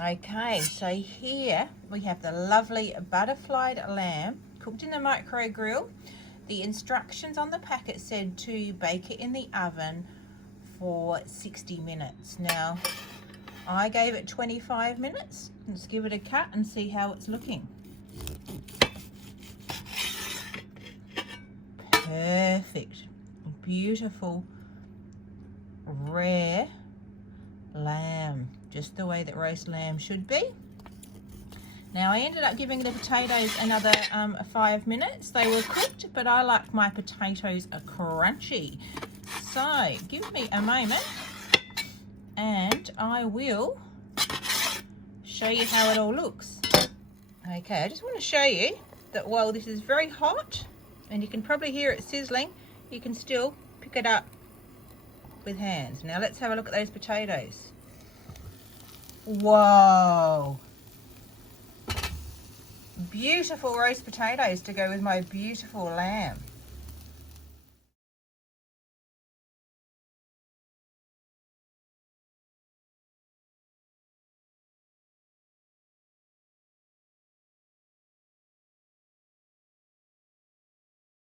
Okay, so here we have the lovely butterflied lamb cooked in the microgrill. The instructions on the packet said to bake it in the oven for 60 minutes. Now, I gave it 25 minutes. Let's give it a cut and see how it's looking. Perfect. Beautiful, rare lamb. Just the way that roast lamb should be. Now, I ended up giving the potatoes another 5 minutes. They were cooked, but I like my potatoes crunchy. So, give me a moment and I will show you how it all looks. Okay, I just want to show you that while this is very hot, and you can probably hear it sizzling, you can still pick it up with hands. Now, let's have a look at those potatoes. Whoa! Beautiful roast potatoes to go with my beautiful lamb.